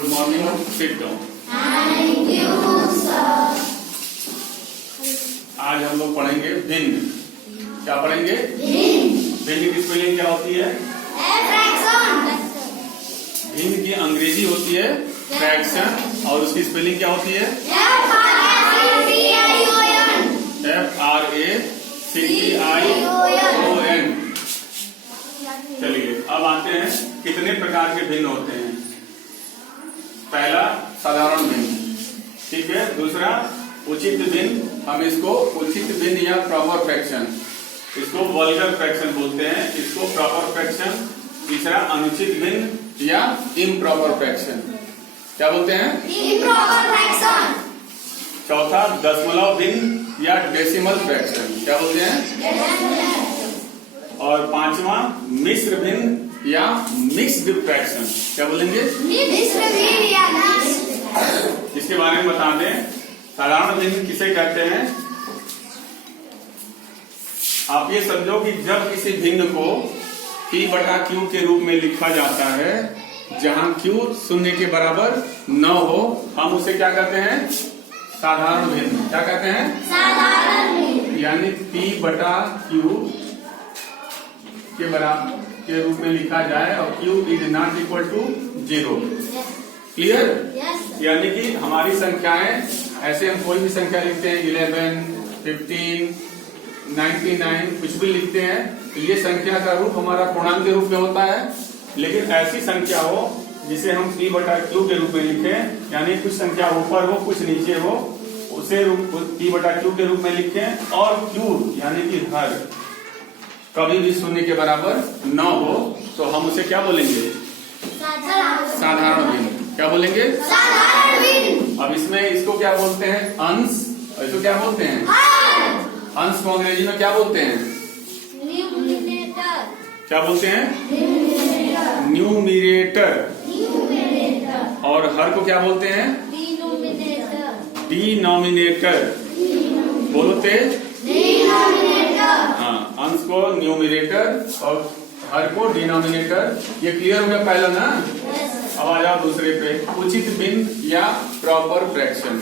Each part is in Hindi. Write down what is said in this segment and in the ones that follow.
Good morning, sit down. Thank you sir. आज हम लोग पढ़ेंगे भिन्न। क्या पढ़ेंगे? भिन्न की स्पेलिंग क्या होती है? भिन्न की अंग्रेजी होती है फ्रैक्शन, और उसकी स्पेलिंग क्या होती है? FRACTION। चलिए अब आते हैं कितने प्रकार के भिन्न होते हैं। पहला साधारण भिन्न, ठीक है। दूसरा उचित भिन्न, हम इसको उचित भिन्न या प्रॉपर फ्रैक्शन, इसको वल्गर फ्रैक्शन बोलते हैं, इसको प्रॉपर फ्रैक्शन। तीसरा अनुचित भिन्न या इम्प्रॉपर फ्रैक्शन, क्या बोलते हैं? Improper fraction. चौथा दशमलव भिन्न या डेसिमल फ्रैक्शन, क्या बोलते हैं? और पांचवा मिश्र भिन्न या मिक्स्ड फ्रैक्शन, क्या बोलेंगे? मिश्र भिन्न या मिक्स्ड। इसके बारे में बता दें। साधारण भिन्न किसे कहते हैं? आप ये समझो कि जब किसी भिन्न को P/Q के रूप में लिखा जाता है, जहां Q शून्य के बराबर न हो, हम उसे क्या कहते हैं? साधारण भिन्न। क्या कहते हैं? साधारण भिन्न। यानी P/Q के बराबर के रूप में लिखा जाए और Q is not equal to 0। Clear? यानी कि हमारी संख्याएं, ऐसे हम कोई भी संख्या लिखते हैं, 11, 15, 99, कुछ भी लिखते हैं, तो ये संख्या का रूप हमारा पूर्णांक के रूप में होता है। लेकिन ऐसी संख्या हो जिसे हम P/Q के रूप में लिखें, यानी कुछ संख्या ऊपर हो कुछ नीचे हो, उसे P/Q के रूप में लिखें, और Q यानी कि हर कभी भी शून्य के बराबर न हो, तो हम उसे क्या बोलेंगे? साधारण भिन्न। क्या बोलेंगे? साधारण भिन्न। अब इसमें इसको क्या बोलते हैं? अंश। इसको क्या बोलते हैं? अंश को अंग्रेजी में क्या बोलते हैं? न्यूमिनेटर। क्या बोलते हैं? न्यूमिनेटर। और हर को क्या बोलते हैं? डिनोमिनेटर। डिनोमिनेटर। बोलो तेज। डिनोमिनेटर। हाँ, अंश को न्यूमिनेटर और हर को डिनोमिनेटर। ये क्लियर हो गया पहला ना? अब आ जाओ दूसरे पे, उचित भिन्न या प्रॉपर फ्रैक्शन।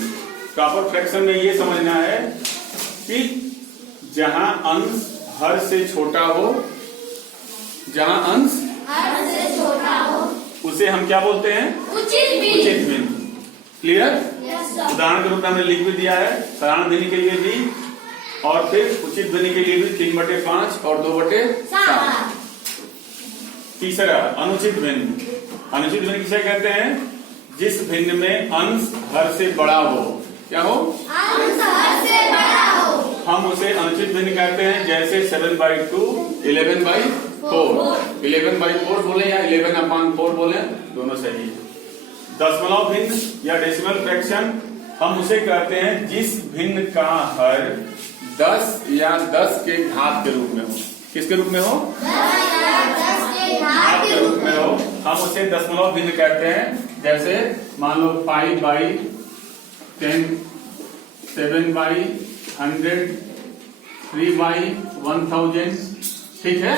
प्रॉपर फ्रैक्शन में ये समझना है कि जहां अंश हर से छोटा हो, जहां अंश हर से छोटा हो, उसे हम क्या बोलते हैं? उचित भिन्न। उचित भिन्न। क्लियर? Yes sir. उदाहरण के रूप में हमने लिख भी दिया है, साधारण भिन्न के लिए भी, और फिर उचित भिन्न के लिए भी 3/5 और 2/7। तीसरा अनुचित भिन्न। अनुचित भिन्न किसे कहते हैं? जिस भिन्न में अंश हर से बड़ा हो। क्या हो? अंश हर से बड़ा हो, हम उसे अनुचित भिन्न कहते हैं। जैसे 7/2, 11/4। 11/4 बोले या 11/4 बोले, दोनों सही है। दशमलव भिन्न या डेसिमल फ्रैक्शन, हम उसे कहते हैं जिस भिन्न का हर 10 या 10 के घात के रूप में हो। किसके रूप में हो? 10 के घात के रूप में हो, हम उसे दशमलव भिन्न कहते हैं। जैसे मान लो 5/10, 7/100, 3/1000। ठीक है?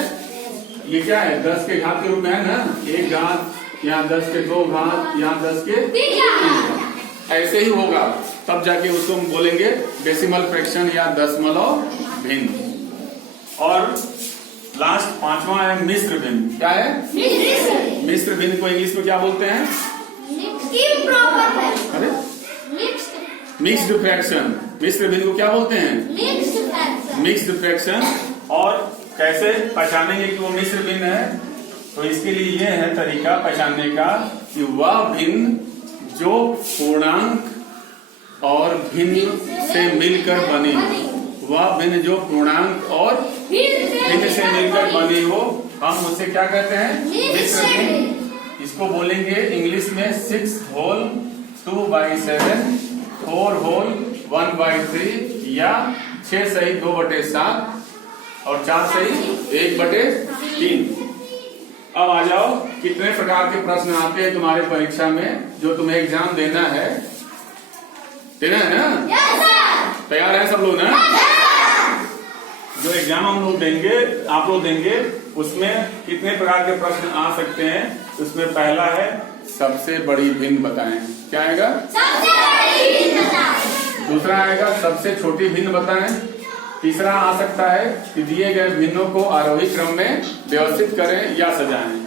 ये क्या है? 10 के घात के रूप में है ना? 1 घात, यहाँ 10 के 2 घात, यहाँ 10 के 3 घात। ऐसे ही होगा, तब जाके उसको हम बोलेंगे डेसिमल फ्रैक्शन या दशमलव भिन्न। और लास्ट पांचवा है मिश्र भिन्न। क्या है? मिश्र भिन्न को इंग्लिश में क्या बोलते हैं? Improper fraction. अरे मिक्स्ड फ्रैक्शन। मिश्र भिन्न को क्या बोलते हैं? Mixed fraction. Mixed fraction. और कैसे पहचानेंगे कि वो मिश्र भिन्न है? तो इसके लिए ये है तरीका पहचानने का कि वह भिन्न जो पूर्णांक और भिन्न से मिलकर बनी हो, वह भिन्न जो पूर्णांक और भिन्न से मिलकर बनी हो, हम उसे क्या कहते हैं? मिश्र भिन्न। इसको बोलेंगे इंग्लिश में 6 होल 2/7, 4 होल 1/3, या 6 सही 2/7 और 4 सही 1/3। अब आ जाओ, कितने प्रकार के प्रश्न आते हैं तुम्हारे परीक्षा में, जो तुम्हें एग्जाम देना है ना? तैयार है सब लोग ना? जो एग्जाम हम लोग देंगे, आप लोग देंगे, उसमें कितने प्रकार के प्रश्न आ सकते हैं? उसमें पहला है सबसे बड़ी भिन्न बताएं। क्या आएगा? सबसे बड़ी भिन्नता। दूसरा आएगा सबसे छोटी भिन्न बताएं। तीसरा आ सकता है कि दिए गए भिन्नों को आरोही क्रम में व्यवस्थित करें या सजाएं।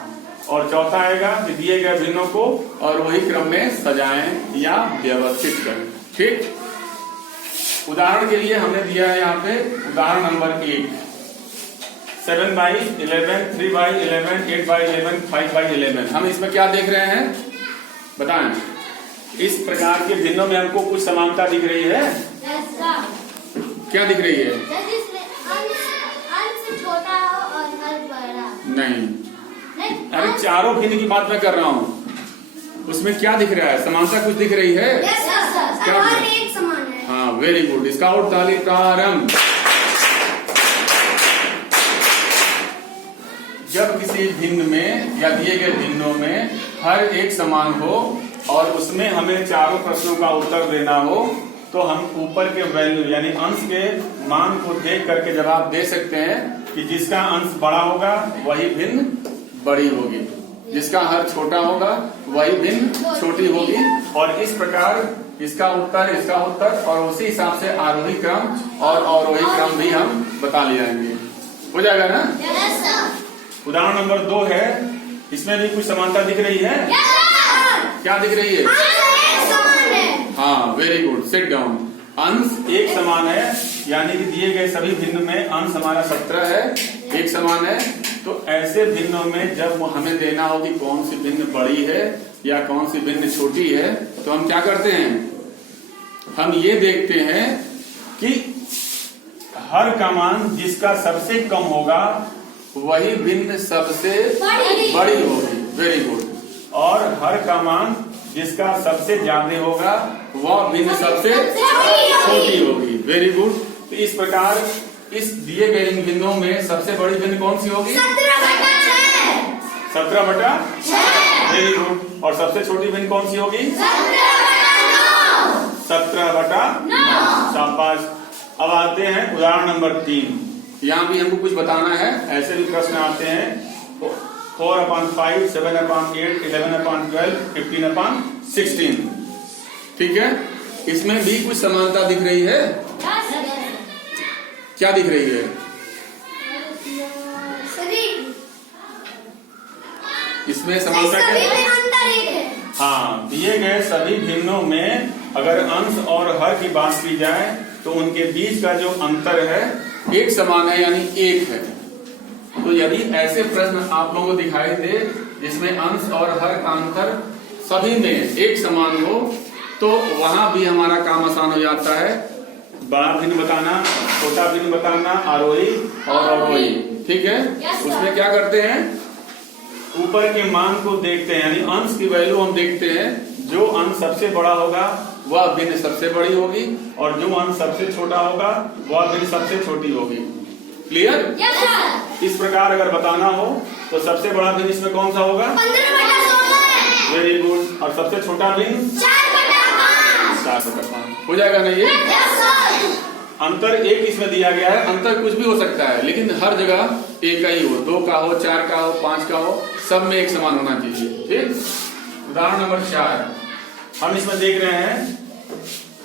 और चौथा आएगा कि दिए गए भिन्नों को आरोही क्रम में सजाएं या व्यवस्थित करें। ठीक, उदाहरण के लिए हमने दिया है यहाँ पे उदाहरण नंबर 1, 7/11, 3/11, 8/11, 5/11। हम इसमें क्या देख रहे हैं बताएं? इस प्रकार के भिन्नों में हमको कुछ समानता दिख रही है। क्या दिख रही है? जिसमें अंश छोटा हो और हर बड़ा। नहीं, अरे चारों भिन्न की बात मैं कर रहा हूँ। उसमें क्या दिख रहा है? समानता कुछ दिख रही है? क्या हर एक समान है। हाँ, वेरी गुड। स्काउट ताली प्रारंभ। जब किसी भिन्न में या दिए गए भिन्नों में हर एक समान हो और उसमें हमें चारों प्रश्नों का उत्तर देना हो तो हम ऊपर के वैल्यू यानी अंश के मान को देख करके जवाब दे सकते हैं कि जिसका अंश बड़ा होगा वही भिन्न बड़ी होगी, जिसका हर छोटा होगा वही भिन्न छोटी होगी। और इस प्रकार इसका उत्तर और उसी हिसाब से आरोही क्रम और अवरोही क्रम भी हम बता ले जाएंगे। हो जाएगा ना? उदाहरण नंबर 2 है, इसमें भी कुछ समानता दिख रही है। क्या दिख रही है? हाँ, वेरी गुड, सिट डाउन। अंश एक समान है, यानी कि दिए गए सभी भिन्न में अंश हमारा 17 है, एक समान है। तो ऐसे भिन्नों में जब हमें देना हो कि कौन सी भिन्न बड़ी है या कौन सी भिन्न छोटी है तो हम क्या करते हैं? हम ये देखते हैं कि हर का मान जिसका सबसे कम होगा वही भिन्न सबसे बड़ी होगी। Very good. और हर का मान जिसका सबसे ज्यादा होगा वह भिन्न सबसे छोटी होगी। Very good. तो इस प्रकार इस दिए गए इन भिन्नों में सबसे बड़ी भिन्न कौन सी होगी? 17/6। Very good. और सबसे छोटी भिन्न कौन सी होगी? 17/9। शाबाश। अब आते हैं उदाहरण नंबर 3। यहाँ भी हमको कुछ बताना है। ऐसे भी प्रश्न आते हैं 4/5, 7/8, 11/12, 15/16। ठीक है, इसमें भी कुछ समानता दिख रही है। क्या दिख रही है? इसमें समानता क्या? हाँ, दिए गए सभी भिन्नों में अगर अंश और हर की बात की जाए तो उनके बीच का जो अंतर है एक समान है, यानी 1 है। तो यदि ऐसे प्रश्न आप लोगों को दिखाई दे जिसमें अंश और हर का अंतर सभी में एक समान हो तो वहां भी हमारा काम आसान हो जाता है। बड़ा भिन्न बताना, छोटा भिन्न बताना, आरोही और अवरोही। ठीक है, उसमें क्या करते हैं? ऊपर के मान को देखते हैं, यानी अंश की वैल्यू हम देखते हैं। जो अंश सबसे बड़ा होगा वह भिन्न सबसे बड़ी होगी और जो अंश सबसे छोटा होगा वह भिन्न सबसे छोटी होगी। क्लियर? इस प्रकार अगर बताना हो तो सबसे बड़ा भिन्न इसमें कौन सा होगा? 15/16। Very good. और सबसे छोटा भिन्न 4/5 हो जाएगा ना? ये अंतर एक इसमें दिया गया है। अंतर कुछ भी हो सकता है लेकिन हर जगह एक ही हो, 2 का हो, 4 का हो, 5 का हो, सब में एक समान होना चाहिए। ठीक। उदाहरण नंबर 4 हम इसमें देख रहे हैं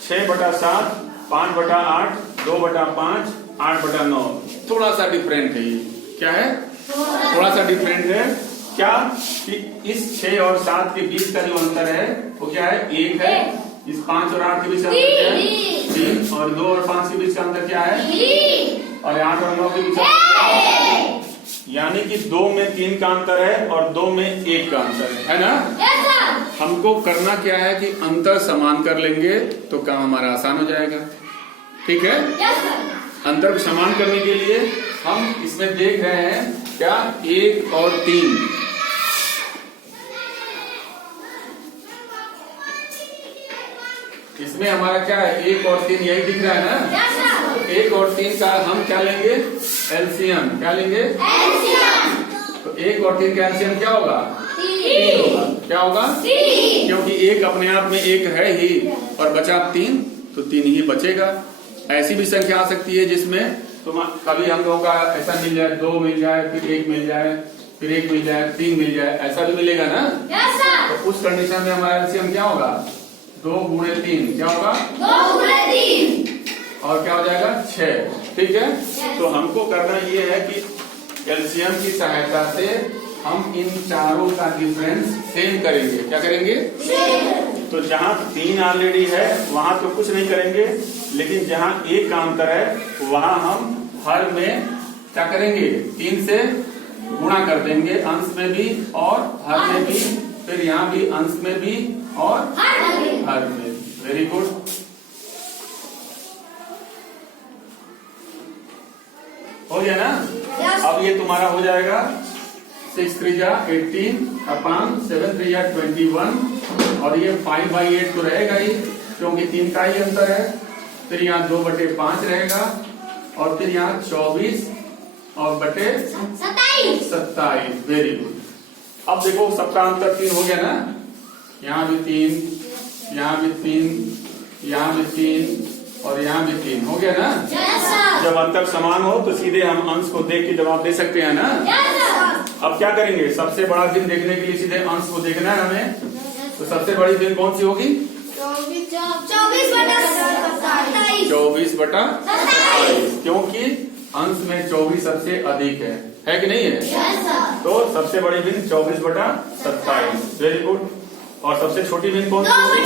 6/7, 5/8, 2/5, 8/9। थोड़ा सा डिफरेंट है। ये क्या है? थोड़ा सा डिफरेंट है। क्या कि इस 6 और 7 के बीच का जो अंतर है वो क्या है? 1 है। इस 5 और 8 के बीच का अंतर क्या है? 3। और 2 और 5 के बीच का अंतर क्या है? 3। और 8 और 9 के बीच का अंतर क्या है? यानी कि 2 में 3 का अंतर है और 2 में 1 का अंतर है ना? हमको करना क्या है कि अंतर समान कर लेंगे तो काम हमारा आसान हो जाएगा। ठीक है? अंतर को समान करने के लिए हम इसमें देख रहे हैं क्या? 1 और 3। इसमें हमारा क्या है? 1 और 3 यही दिख रहा है ना? तो 1 और 3 का हम क्या लेंगे? एलसीएम। क्या लेंगे? एलसीएम। तो 1 और 3 का एलसीएम क्या होगा? 3 होगा। क्या होगा? 3। क्योंकि 1 अपने आप में 1 है ही और बचा 3, तो 3 ही बचेगा। ऐसी भी संख्या आ सकती है जिसमें तो कभी हम लोगों का ऐसा मिल जाए 2 मिल जाए, फिर 1 मिल जाए, फिर 1 मिल जाए, 3 मिल जाए, ऐसा भी मिलेगा ना। Yes sir. तो उस कंडीशन में हमारा एलसीएम क्या होगा? 2 गुणे 3 क्या होगा? 2 गुणे 3 और क्या हो जाएगा? 6। ठीक है। तो हमको करना ये है कि एलसीएम की सहायता से हम इन चारों का डिफरेंस सेम करेंगे। क्या करेंगे? तो जहाँ 3 ऑलरेडी है वहां तो कुछ नहीं करेंगे, लेकिन जहाँ 1 का अंतर है वहां हम हर में क्या करेंगे? 3 से गुणा कर देंगे, अंश में भी और हर में भी, फिर यहाँ भी अंश में भी और हर में भी। Very good. हो गया ना? अब ये तुम्हारा हो जाएगा 6 3 जा 18 अपॉन 7 3 जा 21, और ये 5/8 तो रहेगा ही क्योंकि 3 का ही अंतर है। फिर यहाँ 2/5 रहेगा, और फिर यहाँ 24 और बटे 27। Very good. अब देखो सबका अंतर 3 हो गया ना। यहाँ भी 3, यहाँ भी 3, यहाँ भी 3 और यहाँ भी 3 हो गया ना। जब अंतर समान हो तो सीधे हम अंश को देख के जवाब दे सकते हैं ना। अब क्या करेंगे? सबसे बड़ा दिन देखने के लिए सीधे अंश को देखना है हमें। तो सबसे बड़ी दिन कौन सी होगी? 24/27, क्योंकि अंश में 24 सबसे अधिक है कि नहीं है? तो सबसे बड़ी दिन 24/27। Very good. और सबसे छोटी दिन कौन सी होगी?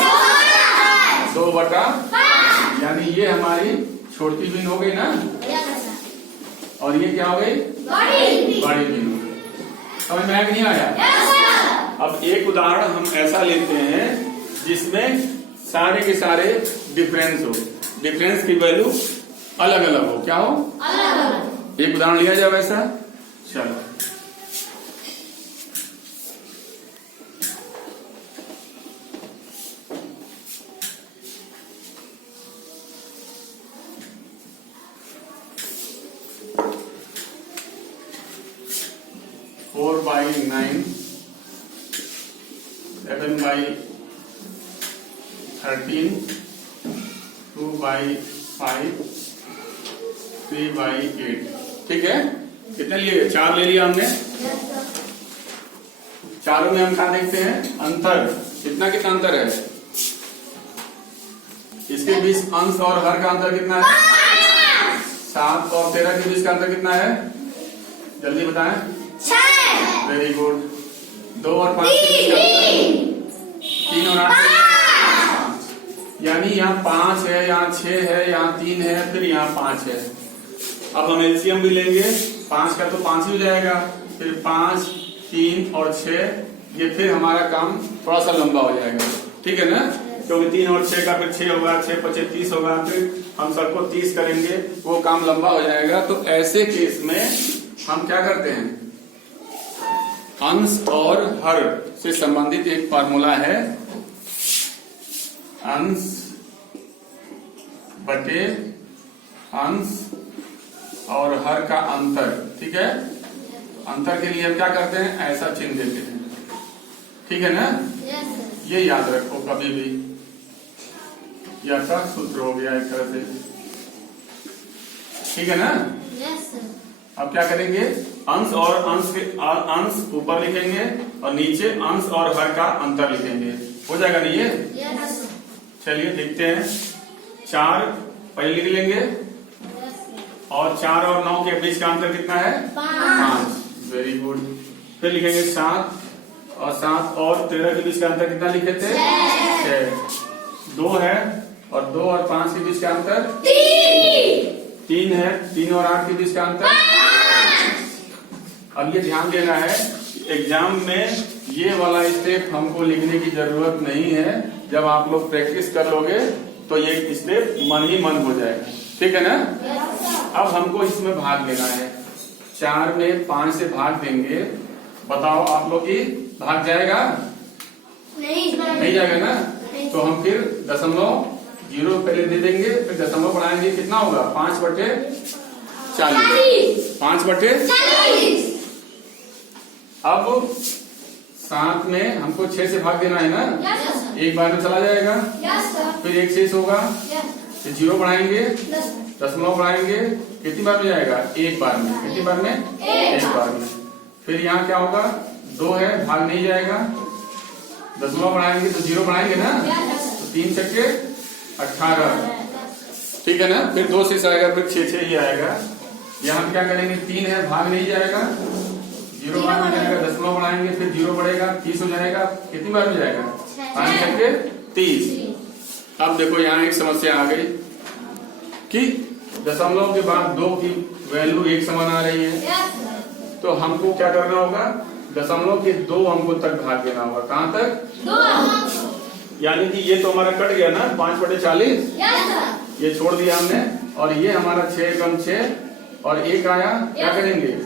2/5, यानी ये हमारी छोटी बिन हो गई ना, और ये क्या हो गई? बड़ी बिन हो गई। समझ में आया कि नहीं आया? अब एक उदाहरण हम ऐसा लेते हैं जिसमें सारे के सारे डिफरेंस हो, डिफरेंस की वैल्यू अलग अलग हो। क्या हो? अलग। एक उदाहरण लिया जाए वैसा। चलो, फोर बाई 9, 7/13, 2/5, 3/8। ठीक है। कितने लिए? 4 ले लिया हमने। चारों में हम क्या देखते हैं? अंतर। कितना कितना अंतर है? इसके बीच अंश और हर का अंतर कितना है? 7 और 13 के बीच का अंतर कितना है? जल्दी बताएं। 6। Very good. 2 और 5 के बीच का अंतर? 3 और 8 यानी यहाँ 5 है, यहाँ 6 है, यहाँ 3 है, फिर यहाँ 5 है। अब हम एलसीएम भी लेंगे। 5 का तो 5 ही हो जाएगा, फिर 5, 3 और 6, ये फिर हमारा काम थोड़ा सा लंबा हो जाएगा। ठीक है ना? क्योंकि 3 और 6 का फिर 6 होगा, 6 × 5 = 30 होगा, फिर हम सबको 30 करेंगे, वो काम लंबा हो जाएगा। तो ऐसे केस में हम क्या करते हैं? अंश और हर से संबंधित एक फार्मूला है, अंश बटे अंश और हर का अंतर। ठीक है। अंतर के लिए हम क्या करते हैं? ऐसा चिन्ह देते हैं। ठीक है ना? ये याद रखो कभी भी। यह का सूत्र हो गया एक तरह से। ठीक है ना? अब क्या करेंगे? अंश और अंश के अंश ऊपर लिखेंगे और नीचे अंश और हर का अंतर लिखेंगे। हो जाएगा नहीं ये? चलिए देखते हैं। 4 पहले लिख लेंगे, और 4 और 9 के बीच का अंतर कितना है? 5। Very good. फिर लिखेंगे 7, और 7 और 13 के बीच का अंतर कितना लिखे थे? 6। 2 है, और 2 और 5 के बीच का अंतर 3 है। 3 और 8 के बीच का अंतर 5। अब ये ध्यान देना है, एग्जाम में ये वाला स्टेप हमको लिखने की जरूरत नहीं है। जब आप लोग प्रैक्टिस कर लोगे तो ये स्टेप मन ही मन हो जाएगा। ठीक है ना? अब हमको इसमें भाग लेना है। 4 में 5 से भाग देंगे। बताओ आप लोग की भाग जाएगा? नहीं जाएगा ना? तो हम फिर दशमलव 0 पहले दे देंगे, फिर दशमलव बढ़ाएंगे। कितना होगा? 5/40। 5/40। अब 7 में हमको 6 से भाग देना है ना? एक बार में चला जाएगा, फिर 1 शेष होगा, फिर 0 बढ़ाएंगे, दशमलव बढ़ाएंगे। कितनी बार में जाएगा? एक बार में। कितनी बार में? एक बार में। फिर यहाँ क्या होगा, 2 है, भाग नहीं जाएगा, दशमलव बढ़ाएंगे तो 0 बढ़ाएंगे ना, तो 3 छक्के 18, ठीक है ना। फिर 2 शेष आएगा, फिर 6 ही आएगा। यहाँ क्या करेंगे, 3 है, भाग नहीं जाएगा, 0 भाग नहीं जाएगा, दशमलव बढ़ाएंगे फिर 0 बढ़ेगा, 30 हो जाएगा। कितनी बार हो जाएगा, 5 छक्के 30। अब देखो यहाँ एक समस्या आ गई कि दशमलव के बाद 2 की वैल्यू एक समान आ रही है, तो हमको क्या करना होगा, दशमलव के 2 अंकों तक भाग देना होगा। कहाँ तक, यानी कि ये तो हमारा कट गया ना, 5/40, ये छोड़ दिया हमने, और ये हमारा 6 कम 6 और 1 आया, क्या करेंगे,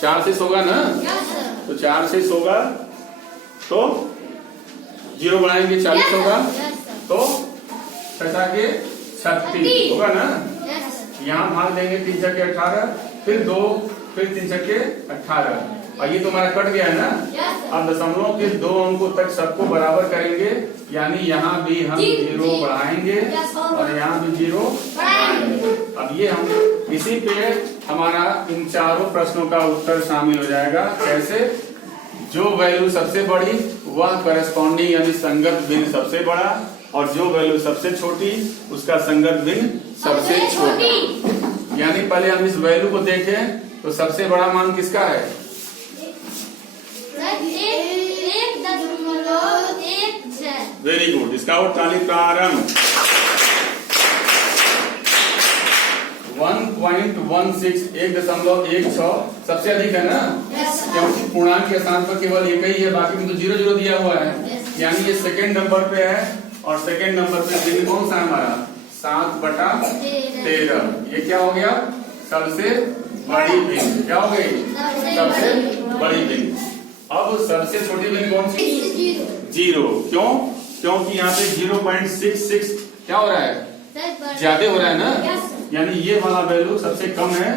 4 से होगा ना, तो 4 से होगा तो 0 बढ़ाएंगे, 40 होगा, तो 6 के 36 होगा ना। यहाँ भाग देंगे, 3 छक्के 18, फिर 2, फिर 3 छक्के 18, और ये तो हमारा कट गया है ना। अब दशमलव के 2 अंकों तक सबको बराबर करेंगे, यानी यहाँ भी हम 0 बढ़ाएंगे और यहाँ भी 0 बढ़ाएंगे। अब ये हम इसी पे हमारा इन चारों प्रश्नों का उत्तर शामिल हो जाएगा। कैसे, जो वैल्यू सबसे बड़ी वह करस्पॉन्डिंग यानी संगत भिन्न सबसे बड़ा, और जो वैल्यू सबसे छोटी उसका संगत भिन्न सबसे छोटा। यानी पहले हम इस वैल्यू को देखें तो सबसे बड़ा मान किसका है, 1.16। वेरी गुड, इसका और ताली प्रारंभ। 1.16 1.16 सबसे अधिक है ना, क्योंकि पूर्णांक के स्थान पर केवल एक ही है, बाकी में तो 0 0 दिया हुआ है। यानी ये सेकंड नंबर पे है, और सेकंड नंबर पे भिन्न कौन सा है हमारा, 7/13। ये क्या हो गया, सबसे बड़ी भिन्न, क्या हो गई, सबसे बड़ी भिन्न। अब सबसे छोटी भिन्न कौन सी, 0। क्यों, क्योंकि यहाँ पे 0.66 क्या हो रहा है, ज्यादा हो रहा है ना, यानी ये वाला वैल्यू सबसे कम है,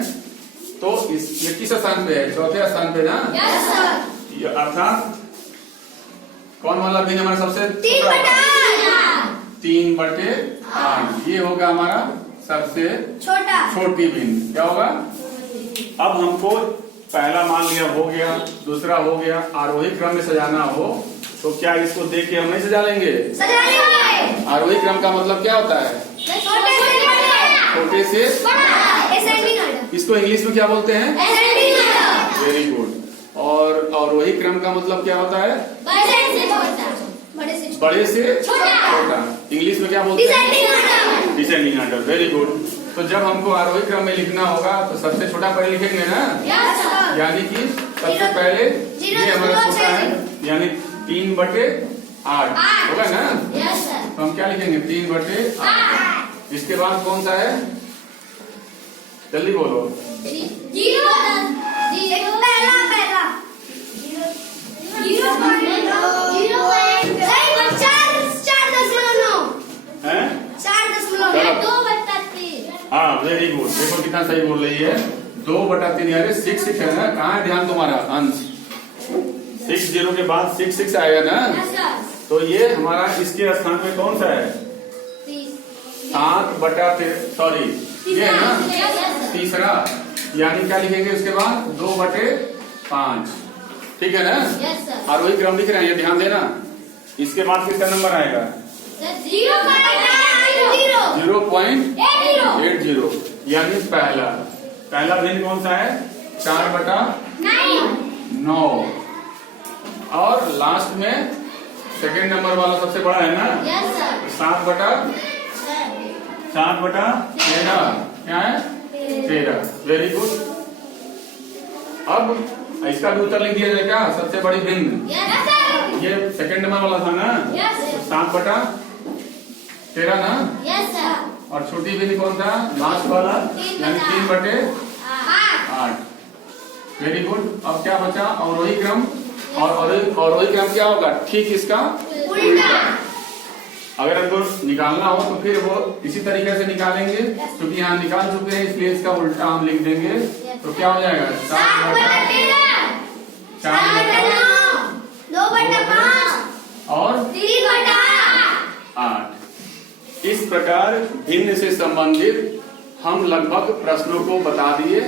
तो ये किस स्थान पे है, चौथे स्थान पे ना, अर्थात कौन वाला भिन्न हमारा सबसे 3/8। ये होगा हमारा सबसे छोटी भिन्न, क्या होगा। अब हमको पहला मान लिया हो गया, दूसरा हो गया, आरोही क्रम में सजाना हो तो क्या इसको देख के हम नहीं सजा लेंगे, आरोही क्रम का मतलब क्या होता है, छोटे से, इसको इंग्लिश में क्या बोलते हैं, वेरी गुड। और अवरोही क्रम का मतलब क्या होता है, बड़े से छोटा, इंग्लिश में क्या बोलते हैं, डिसेंडिंग ऑर्डर, वेरी गुड। तो जब हमको आरोही क्रम में लिखना होगा तो सबसे छोटा पहले लिखेंगे ना, यानी कि सबसे पहले ये हमारा छोटा है, यानी 3/8 होगा ना, तो हम क्या लिखेंगे, 3/8। इसके बाद कौन सा है, जल्दी बोलो, हाँ वेरी गुड, देखो कितना सही बोल रही है, 2/3 यानी 6 है ना, कहाँ है ध्यान तुम्हारा, अंश 60 के बाद 6 आएगा ना, तो ये हमारा इसके स्थान में कौन सा है, 7/13, ये है ना तीसरा, यानी क्या लिखेंगे उसके बाद 2/5, ठीक है ना। आरोही क्रम लिख रहे हैं, ये ध्यान देना। इसके बाद किसका नंबर आएगा, 0.80, यानी पहला भिन्न कौन सा है, 4/9, और लास्ट में सेकंड नंबर वाला सबसे बड़ा है ना, 7/13, क्या है 13, वेरी गुड। अब इसका भी उत्तर लिख दिया जाए क्या, सबसे बड़ी भिन्न, ये सेकंड नंबर वाला था ना, 7/13 ना, और छोटी भिन्न कौन था, लास्ट वाला, यानी 3/8, वेरी गुड। अब क्या बचा, अवरोही क्रम, और अवरोही क्रम क्या होगा, ठीक इसका उल्टा। अगर हमको निकालना हो तो फिर वो इसी तरीके से निकालेंगे, क्योंकि यहाँ निकाल चुके हैं इसलिए इसका उल्टा हम लिख देंगे, तो क्या हो जाएगा, 7/2/5 और 3/8। इस प्रकार भिन्न से संबंधित हम लगभग प्रश्नों को बता दिए,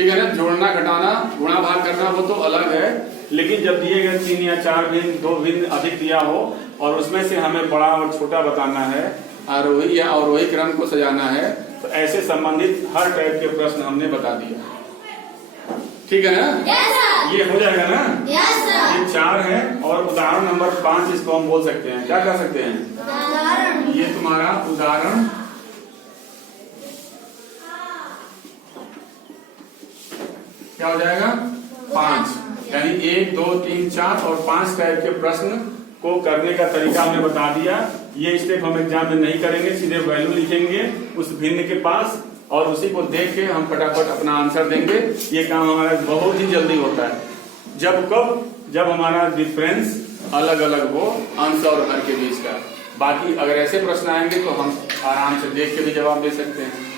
ठीक है ना। जोड़ना, घटाना, गुणा, भाग करना वो तो अलग है, लेकिन जब दिए गए 3 या 4 भिन्न, 2 भिन्न अधिक दिया हो और उसमें से हमें बड़ा और छोटा बताना है, आरोही या अवरोही क्रम को सजाना है, तो ऐसे संबंधित हर टाइप के प्रश्न हमने बता दिया। ठीक है ना। ये हो जाएगा ना। ये 4 है और उदाहरण नंबर 5 इसको हम बोल सकते हैं। क्या कह सकते हैं? ये तुम्हारा उदाहरण क्या हो जाएगा? 5। यानी 1, 2, 3, 4 और 5 टाइप के प्रश्न को करने का तरीका हमने बता दिया। ये स्टेप हम एग्जाम में नहीं करेंगे, सीधे वैल्यू लिखेंगे उस भिन्न के पास और उसी को देख के हम फटाफट अपना आंसर देंगे। ये काम हमारा बहुत ही जल्दी होता है। जब हमारा डिफरेंस अलग अलग हो अंश और हर के बीच का। बाकी अगर ऐसे प्रश्न आएंगे तो हम आराम से देख के भी जवाब दे सकते हैं।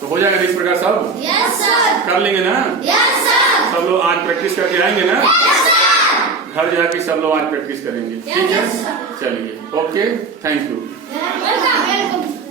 तो हो जाएगा इस प्रकार सब? Yes sir. कर लेंगे ना? Yes sir. सब लोग आज प्रैक्टिस करके आएंगे ना? Yes sir. घर जाके सब लोग आज प्रैक्टिस करेंगे। ठीक है, चलिए, ओके, थैंक यू। वेलकम।